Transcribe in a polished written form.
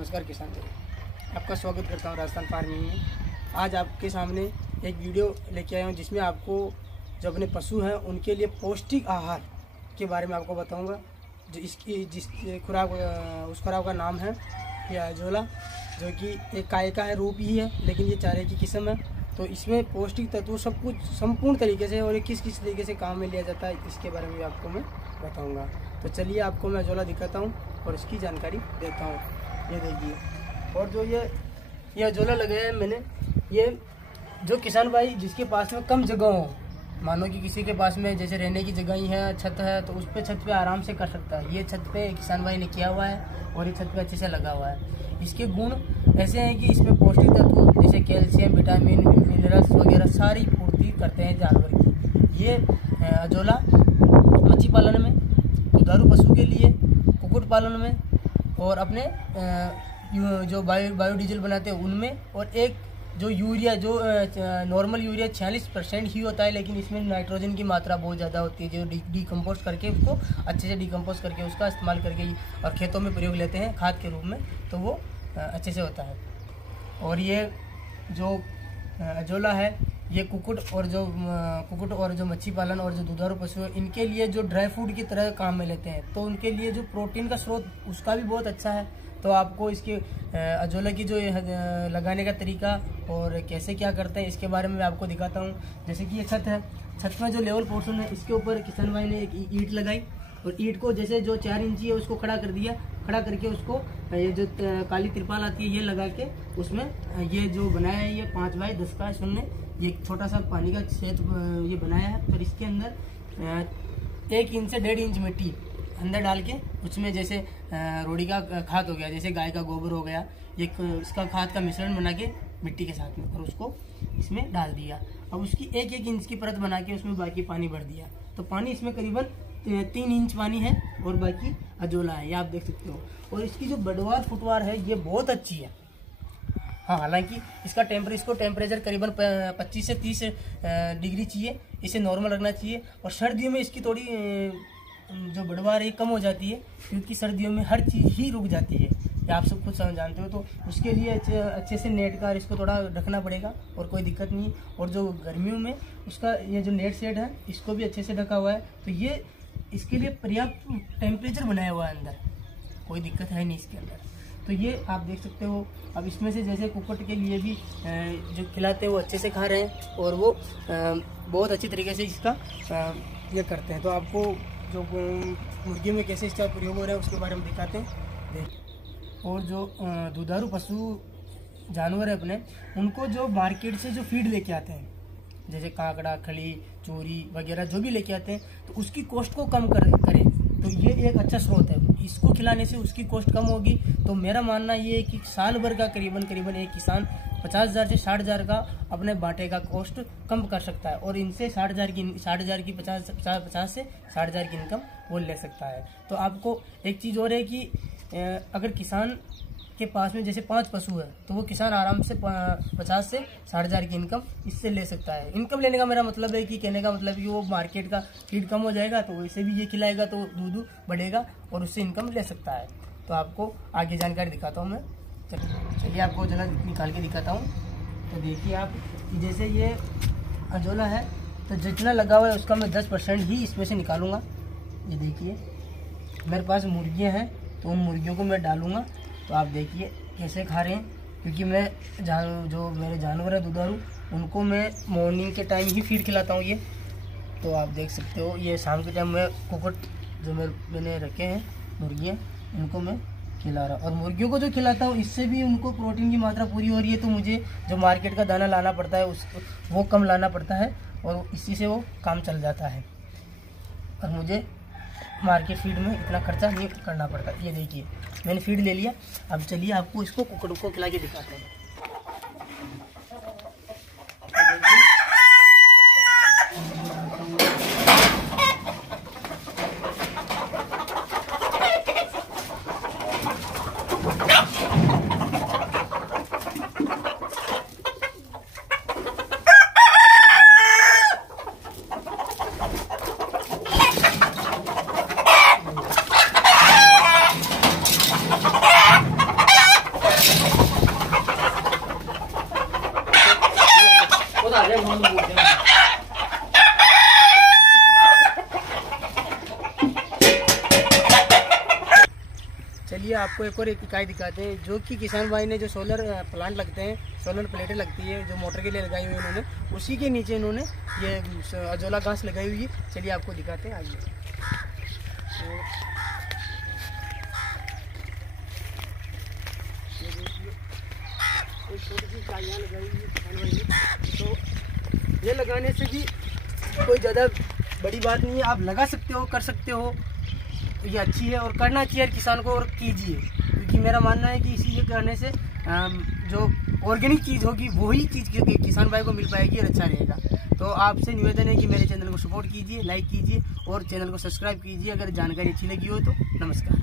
नमस्कार किसान भाई, आपका स्वागत करता हूँ राजस्थान फार्मिंग में। आज आपके सामने एक वीडियो लेके आया हूँ जिसमें आपको जो अपने पशु हैं उनके लिए पौष्टिक आहार के बारे में आपको बताऊँगा। जो इसकी जिस खुराक उस खुराक का नाम है ये अजोला, जो कि एक काय का है, रूप ही है, लेकिन ये चारे की किस्म है। तो इसमें पौष्टिक तत्व सब कुछ संपूर्ण तरीके से और ये किस किस तरीके से काम में लिया जाता है इसके बारे में आपको मैं बताऊँगा। तो चलिए आपको मैं अजोला दिखाता हूँ और इसकी जानकारी देता हूँ। ये देखिए, और जो ये अजोला लगाया है मैंने, ये जो किसान भाई जिसके पास में कम जगह हो, मानो कि किसी के पास में जैसे रहने की जगह ही है, छत है, तो उस पे छत पे आराम से कर सकता है। ये छत पे किसान भाई ने किया हुआ है और ये छत पे अच्छे से लगा हुआ है। इसके गुण ऐसे हैं कि इसमें पौष्टिक तत्व जैसे कैल्शियम, विटामिन, मिनरल्स वगैरह सारी पूर्ति करते हैं जानवर की। ये अजोला मच्छी पालन में, दुधारू पशु के लिए, कुक्कुट पालन में और अपने जो बायोडीजल बनाते हैं उनमें, और एक जो यूरिया, जो नॉर्मल यूरिया 46% ही होता है, लेकिन इसमें नाइट्रोजन की मात्रा बहुत ज़्यादा होती है, जो डिकम्पोज करके उसको अच्छे से डिकम्पोज करके उसका इस्तेमाल करके और खेतों में प्रयोग लेते हैं खाद के रूप में, तो वो अच्छे से होता है। और ये जो अजोला है ये कुक्कुट और जो मच्छी पालन और जो दुधारू पशु है इनके लिए जो ड्राई फ्रूट की तरह काम में लेते हैं, तो उनके लिए जो प्रोटीन का स्रोत उसका भी बहुत अच्छा है। तो आपको इसके अजोला की जो लगाने का तरीका और कैसे क्या करते हैं इसके बारे में आपको दिखाता हूँ। जैसे कि ये छत है, छत में जो लेवल पोर्शन है इसके ऊपर किसान भाई ने एक ईंट लगाई और ईंट को जैसे जो 4 इंची है उसको खड़ा कर दिया। खड़ा करके उसको ये जो काली तिरपाल आती है ये लगा के उसमें ये जो बनाया है ये 5 बाई 10 का इसमें ये छोटा सा पानी का छेद ये बनाया है। पर इसके अंदर 1 इंच से 1.5 इंच मिट्टी अंदर डाल के उसमें जैसे रोड़ी का खाद हो गया, जैसे गाय का गोबर हो गया, ये इसका खाद का मिश्रण बना के मिट्टी के साथ में और उसको इसमें डाल दिया। अब उसकी 1-1 इंच की परत बना के उसमें बाकी पानी भर दिया। तो पानी इसमें करीबन 3 इंच पानी है और बाकी अजोला है, ये आप देख सकते हो। और इसकी जो बढ़वार फुटवार है ये बहुत अच्छी है। हाँ, हालांकि इसको टेम्परेचर करीबन 25 से 30 डिग्री चाहिए, इसे नॉर्मल रखना चाहिए। और सर्दियों में इसकी थोड़ी जो बढ़वार है कम हो जाती है, क्योंकि सर्दियों में हर चीज़ ही रुक जाती है, ये आप सब खुद समझ जानते हो। तो उसके लिए अच्छे से नेट का इसको थोड़ा रखना पड़ेगा और कोई दिक्कत नहीं। और जो गर्मियों में उसका ये जो नेट सेट है इसको भी अच्छे से ढका हुआ है, तो ये इसके लिए पर्याप्त टेम्परेचर बनाया हुआ है, अंदर कोई दिक्कत है नहीं इसके अंदर। तो ये आप देख सकते हो। अब इसमें से जैसे कुक्कुट के लिए भी जो खिलाते हैं वो अच्छे से खा रहे हैं और वो बहुत अच्छी तरीके से इसका ये करते हैं। तो आपको जो मुर्गी में कैसे इसका प्रयोग हो रहा है उसके बारे में दिखाते हैं। और जो दुधारू पशु जानवर है अपने, उनको जो मार्केट से जो फीड लेके आते हैं जैसे काकड़ा, खली, चोरी वगैरह जो भी लेके आते हैं, तो उसकी कॉस्ट को कम करें तो ये एक अच्छा स्रोत है। इसको खिलाने से उसकी कॉस्ट कम होगी। तो मेरा मानना ये है कि साल भर का करीबन एक किसान 50,000 से 60,000 का अपने बाटे का कॉस्ट कम कर सकता है और इनसे 60,000 की 50 से 60,000 की इनकम वो ले सकता है। तो आपको एक चीज़ और है कि अगर किसान के पास में जैसे 5 पशु है तो वो किसान आराम से 50 से 60,000 की इनकम इससे ले सकता है। इनकम लेने का मेरा मतलब है कि कहने का मतलब है कि वो मार्केट का फीड कम हो जाएगा तो वैसे भी ये खिलाएगा तो दूध बढ़ेगा और उससे इनकम ले सकता है। तो आपको आगे जानकारी दिखाता हूँ मैं। चलिए आपको जला निकाल के दिखाता हूँ। तो देखिए आप, जैसे ये अजोला है तो जितना लगा हुआ है उसका मैं 10% ही इसमें से निकालूंगा। ये देखिए मेरे पास मुर्गियाँ हैं तो उन मुर्गियों को मैं डालूँगा। तो आप देखिए कैसे खा रहे हैं, क्योंकि मैं जो मेरे जानवर है दुधारू उनको मैं मॉर्निंग के टाइम ही फीड खिलाता हूँ। ये तो आप देख सकते हो, ये शाम के टाइम में कुक्कुट जो मैंने रखे हैं मुर्गियाँ उनको मैं खिला रहा। और मुर्गियों को जो खिलाता हूँ इससे भी उनको प्रोटीन की मात्रा पूरी हो रही है। तो मुझे जो मार्केट का दाना लाना पड़ता है वो कम लाना पड़ता है और इसी से वो काम चल जाता है और मुझे मार्केट फीड में इतना खर्चा नहीं करना पड़ता। ये देखिए मैंने फीड ले लिया। अब चलिए आपको इसको कुक्कुट को खिला के दिखाते हैं। चलिए आपको एक और एक इकाई दिखाते हैं, जो कि किसान भाई ने जो सोलर प्लांट लगते हैं, सोलर प्लेटें लगती है जो मोटर के लिए लगाई हुई है उन्होंने, उसी के नीचे इन्होंने ये अजोला घास लगाई हुई है। चलिए आपको दिखाते हैं आगे। एक छोटी सी इकाइयाँ लगाई हुई है किसान भाई ने, तो ये लगाने से भी कोई ज़्यादा बड़ी बात नहीं है, आप लगा सकते हो, कर सकते हो, ये अच्छी है और करना चाहिए किसान को, और कीजिए, क्योंकि मेरा मानना है कि इसी ये करने से जो ऑर्गेनिक चीज़ होगी वही चीज़ किसान भाई को मिल पाएगी और अच्छा रहेगा। तो आपसे निवेदन है कि मेरे चैनल को सपोर्ट कीजिए, लाइक कीजिए और चैनल को सब्सक्राइब कीजिए अगर जानकारी अच्छी लगी हो तो। नमस्कार।